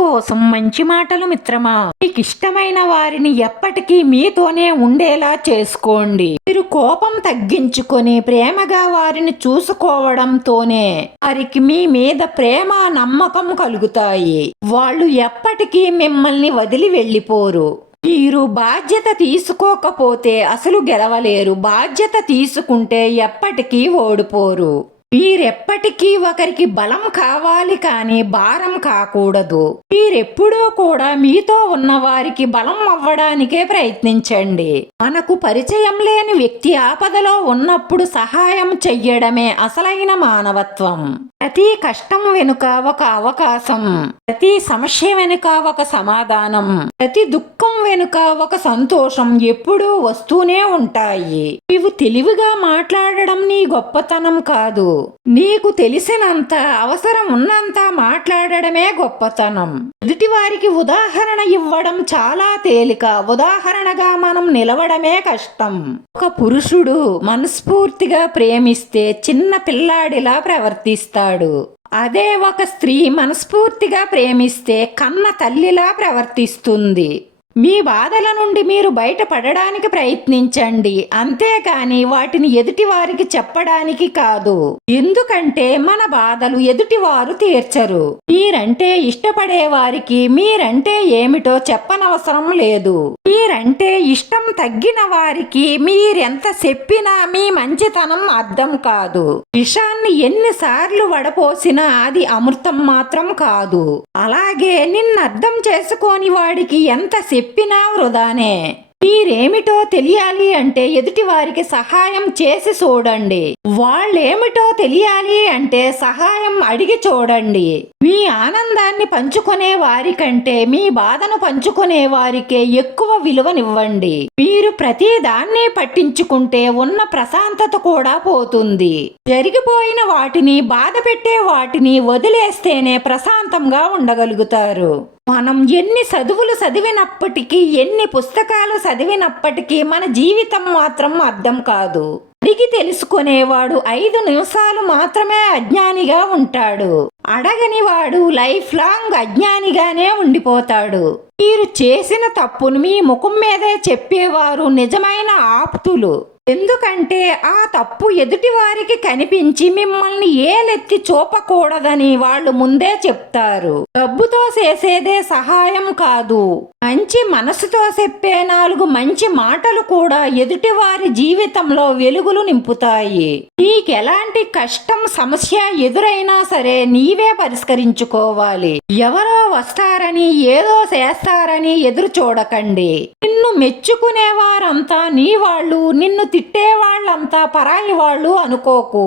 మీకోసం మంచి మాటలు మిత్రమా. మీకిష్టమైన వారిని ఎప్పటికీ మీతోనే ఉండేలా చేసుకోండి. మీరు కోపం తగ్గించుకొని ప్రేమగా వారిని చూసుకోవడంతోనే వారికి మీ మీద ప్రేమ నమ్మకం కలుగుతాయి. వాళ్ళు ఎప్పటికీ మిమ్మల్ని వదిలి వెళ్ళిపోరు. మీరు బాధ్యత తీసుకోకపోతే అసలు గెలవలేరు. బాధ్యత తీసుకుంటే ఎప్పటికీ ఓడిపోరు. మీరెప్పటికీ ఒకరికి బలం కావాలి కానీ భారం కాకూడదు. మీరెప్పుడూ కూడా మీతో ఉన్న వారికి బలం అవ్వడానికే ప్రయత్నించండి. మనకు పరిచయం లేని వ్యక్తి ఆపదలో ఉన్నప్పుడు సహాయం చెయ్యడమే అసలైన మానవత్వం. ప్రతి కష్టం వెనుక ఒక అవకాశం, ప్రతి సమస్య వెనుక ఒక సమాధానం, ప్రతి దుఃఖం వెనుక ఒక సంతోషం ఎప్పుడూ వస్తూనే ఉంటాయి. నీవు తెలివిగా మాట్లాడడం నీ గొప్పతనం కాదు. నీకు తెలిసినంత, అవసరం ఉన్నంత మాట్లాడడమే గొప్పతనం. ఎదుటి వారికి ఉదాహరణ ఇవ్వడం చాలా తేలిక, ఉదాహరణగా మనం నిలవడమే కష్టం. ఒక పురుషుడు మనస్ఫూర్తిగా ప్రేమిస్తే చిన్న పిల్లాడిలా ప్రవర్తిస్తాడు. అదే ఒక స్త్రీ మనస్ఫూర్తిగా ప్రేమిస్తే కన్న తల్లిలా ప్రవర్తిస్తుంది. మీ బాధల నుండి మీరు బయటపడడానికి ప్రయత్నించండి, అంతేకాని వాటిని ఎదుటివారికి చెప్పడానికి కాదు. ఎందుకంటే మన బాధలు ఎదుటివారు తీర్చరు. మీరంటే ఇష్టపడే వారికి మీరంటే ఏమిటో చెప్పనవసరం లేదు. మీరంటే ఇష్టం తగ్గిన వారికి మీరెంత చెప్పినా మీ మంచితనం అర్థం కాదు. విషాన్ని ఎన్నిసార్లు వడపోసినా అది అమృతం మాత్రం కాదు. అలాగే నిన్నర్థం చేసుకోని వాడికి ఎంత చెప్పినా వృధానే. మీరేమిటో తెలియాలి అంటే ఎదుటి వారికి సహాయం చేసి చూడండి. వాళ్ళేమిటో తెలియాలి అంటే సహాయం అడిగి చూడండి. మీ ఆనందాన్ని పంచుకునే వారికంటే మీ బాధను పంచుకునే వారికే ఎక్కువ విలువనివ్వండి. మీరు ప్రతి దాన్ని పట్టించుకుంటే ఉన్న ప్రశాంతత కూడా పోతుంది. జరిగిపోయిన వాటిని, బాధ పెట్టే వాటిని వదిలేస్తేనే ప్రశాంతంగా ఉండగలుగుతారు. మనం ఎన్ని చదువులు చదివినప్పటికీ, ఎన్ని పుస్తకాలు చదివినప్పటికీ మన జీవితం మాత్రం అర్థం కాదు. అడిగి తెలుసుకునేవాడు 5 నిమిషాలు మాత్రమే అజ్ఞానిగా ఉంటాడు. అడగని వాడు లైఫ్ లాంగ్ అజ్ఞానిగానే ఉండిపోతాడు. మీరు చేసిన తప్పును మీ ముఖం మీదే చెప్పేవారు నిజమైన ఆప్తులు. ఎందుకంటే ఆ తప్పు ఎదుటి వారికి కనిపించి మిమ్మల్ని ఏలెత్తి చూపకూడదని వాళ్ళు ముందే చెప్తారు. డబ్బుతో చేసేదే సహాయం కాదు. మంచి మనసుతో చెప్పే 4 మంచి మాటలు కూడా ఎదుటివారి జీవితంలో వెలుగులు నింపుతాయి. నీకెలాంటి కష్టం, సమస్య ఎదురైనా సరే నీవే పరిష్కరించుకోవాలి. ఎవరో వస్తారని, ఏదో చేస్తారని ఎదురు చూడకండి. నిన్ను మెచ్చుకునేవారంతా నీ వాళ్ళు, నిన్ను తిట్టేవాళ్ళంతా పరాయి వాళ్ళు అనుకోకు.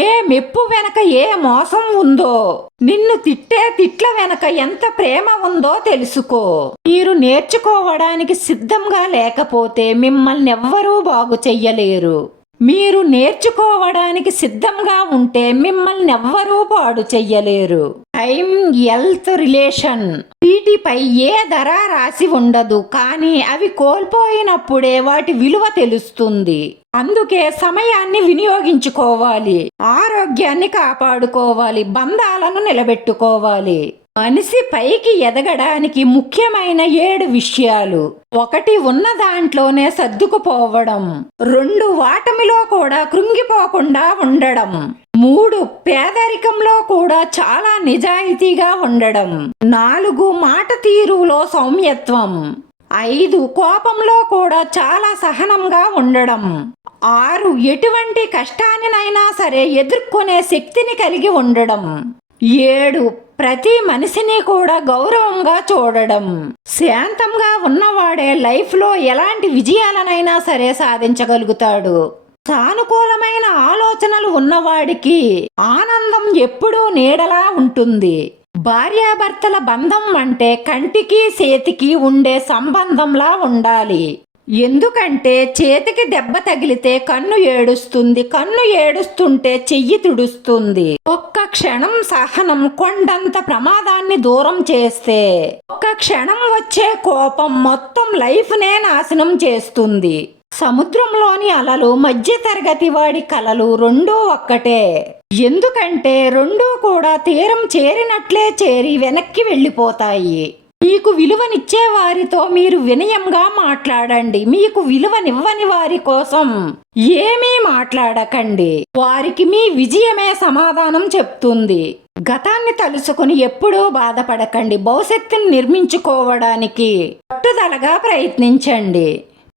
ఏ మెప్పు వెనక ఏ మోసం ఉందో, నిన్ను తిట్టే తిట్ల వెనక ఎంత ప్రేమ ఉందో తెలుసుకో. మీరు నేర్చుకోవడానికి సిద్ధంగా లేకపోతే మిమ్మల్ని ఎవ్వరూ బాగు చెయ్యలేరు. మీరు నేర్చుకోవడానికి సిద్ధంగా ఉంటే మిమ్మల్ని ఎవ్వరూ పాడు చెయ్యలేరు. టైం, హెల్త్, రిలేషన్ వీటిపై ఏ ధర రాసి ఉండదు, కానీ అవి కోల్పోయినప్పుడే వాటి విలువ తెలుస్తుంది. అందుకే సమయాన్ని వినియోగించుకోవాలి, ఆరోగ్యాన్ని కాపాడుకోవాలి, బంధాలను నిలబెట్టుకోవాలి. మనిషి పైకి ఎదగడానికి ముఖ్యమైన 7 విషయాలు. 1 ఉన్న దాంట్లోనే సర్దుకుపోవడం. 2 వాటమిలో కూడా కృంగిపోకుండా ఉండడం. 3 పేదరికంలో కూడా చాలా నిజాయితీగా ఉండడం. 4 మాట తీరులో సౌమ్యత్వం. 5 కోపంలో కూడా చాలా సహనంగా ఉండడం. 6 ఎటువంటి కష్టాన్నైనా సరే ఎదుర్కొనే శక్తిని కలిగి ఉండడం. 7 ప్రతి మనిషిని కూడా గౌరవంగా చూడడం. శాంతంగా ఉన్నవాడే లైఫ్లో ఎలాంటి విజయాలనైనా సరే సాధించగలుగుతాడు. సానుకూలమైన ఆలోచనలు ఉన్నవాడికి ఆనందం ఎప్పుడూ నీడలా ఉంటుంది. భార్యాభర్తల బంధం అంటే కంటికి చేతికి ఉండే సంబంధంలా ఉండాలి. ఎందుకంటే చేతికి దెబ్బ తగిలితే కన్ను ఏడుస్తుంది, కన్ను ఏడుస్తుంటే చెయ్యి తుడుస్తుంది. ఒక్క క్షణం సహనం కొండంత ప్రమాదాన్ని దూరం చేస్తే, ఒక్క క్షణం వచ్చే కోపం మొత్తం లైఫ్నే నాశనం చేస్తుంది. సముద్రంలోని అలలు మధ్య తరగతి వాడి కలలు రెండూ ఒక్కటే. ఎందుకంటే రెండూ కూడా తీరం చేరినట్లే చేరి వెనక్కి వెళ్ళిపోతాయి. మీకు విలువనిచ్చే వారితో మీరు వినయంగా మాట్లాడండి. మీకు విలువనివ్వని వారి కోసం ఏమీ మాట్లాడకండి. వారికి మీ విజయమే సమాధానం చెప్తుంది. గతాన్ని తలుసుకుని ఎప్పుడూ బాధపడకండి. భవిష్యత్తుని నిర్మించుకోవడానికి పట్టుదలగా ప్రయత్నించండి.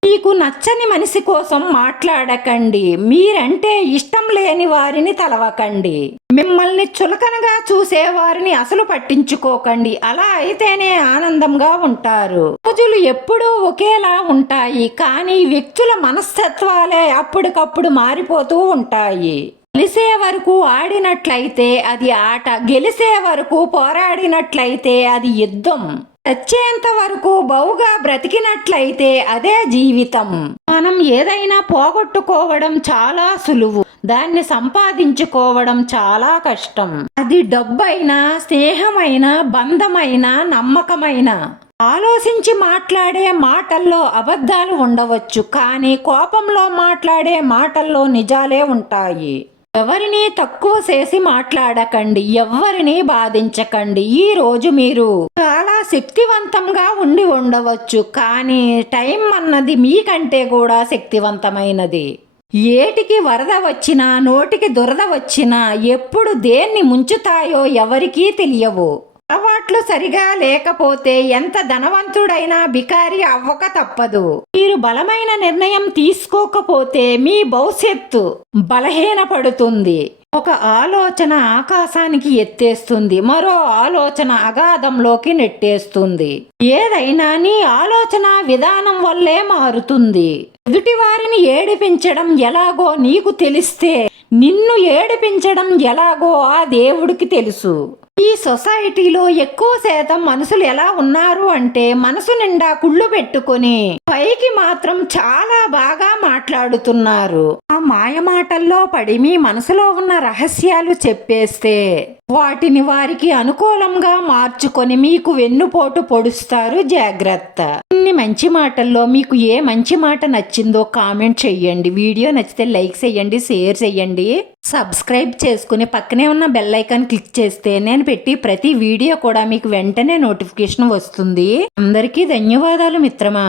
మీకు నచ్చని మనిషి కోసం మాట్లాడకండి. మీరంటే ఇష్టం లేని వారిని తలవకండి. మిమ్మల్ని చులకనగా చూసే వారిని అసలు పట్టించుకోకండి. అలా అయితేనే ఆనందంగా ఉంటారు. రోజులు ఎప్పుడూ ఒకేలా ఉంటాయి, కానీ వ్యక్తుల మనస్తత్వాలే అప్పటికప్పుడు మారిపోతూ ఉంటాయి. గెలిసే వరకు ఆడినట్లయితే అది ఆట, గెలిసే వరకు పోరాడినట్లయితే అది యుద్ధం, చచ్చేంత వరకు బహుగా బ్రతికినట్లయితే అదే జీవితం. మనం ఏదైనా పోగొట్టుకోవడం చాలా సులువు, దాన్ని సంపాదించుకోవడం చాలా కష్టం. అది డబ్బైనా, స్నేహమైన, బంధమైన, నమ్మకమైన. ఆలోచించి మాట్లాడే మాటల్లో అబద్ధాలు ఉండవచ్చు, కానీ కోపంలో మాట్లాడే మాటల్లో నిజాలే ఉంటాయి. ఎవరిని తక్కువ చేసి మాట్లాడకండి, ఎవరిని బాధించకండి. ఈ రోజు మీరు చాలా శక్తివంతంగా ఉండి ఉండవచ్చు, కానీ టైం అన్నది మీకంటే కూడా శక్తివంతమైనది. ఏటికి వరద వచ్చినా, నోటికి దురద వచ్చినా ఎప్పుడు దేన్ని ముంచుతాయో ఎవరికీ తెలియవు. అలవాట్లు సరిగా లేకపోతే ఎంత ధనవంతుడైనా బికారి అవ్వక తప్పదు. మీరు బలమైన నిర్ణయం తీసుకోకపోతే మీ భవిష్యత్తు బలహీనపడుతుంది. ఒక ఆలోచన ఆకాశానికి ఎత్తేస్తుంది, మరో ఆలోచన అగాధంలోకి నెట్టేస్తుంది. ఏదైనా నీ ఆలోచన విధానం వల్లే మారుతుంది. ఎదుటి వారిని ఏడిపించడం ఎలాగో నీకు తెలిస్తే నిన్ను ఏడిపించడం ఎలాగో ఆ దేవుడికి తెలుసు. ఈ సొసైటీలో ఎక్కువ శాతం మనుషులు ఎలా ఉన్నారు అంటే మనసు నిండా కుళ్ళు పెట్టుకొని పైకి మాత్రం చాలా బాగా మాట్లాడుతున్నారు. ఆ మాయ మాటల్లో పడి మీ మనసులో ఉన్న రహస్యాలు చెప్పేస్తే వాటిని వారికి అనుకూలంగా మార్చుకొని మీకు వెన్నుపోటు పొడుస్తారు. జాగ్రత్త. ఇన్ని మంచి మాటల్లో మీకు ఏ మంచి మాట నచ్చిందో కామెంట్ చెయ్యండి. వీడియో నచ్చితే లైక్ చేయండి, షేర్ చేయండి, సబ్స్క్రైబ్ చేసుకుని పక్కనే ఉన్న బెల్ ఐకాన్ క్లిక్ చేస్తే నేను పెట్టి ప్రతి వీడియో కూడా మీకు వెంటనే నోటిఫికేషన్ వస్తుంది. అందరికీ ధన్యవాదాలు మిత్రమా.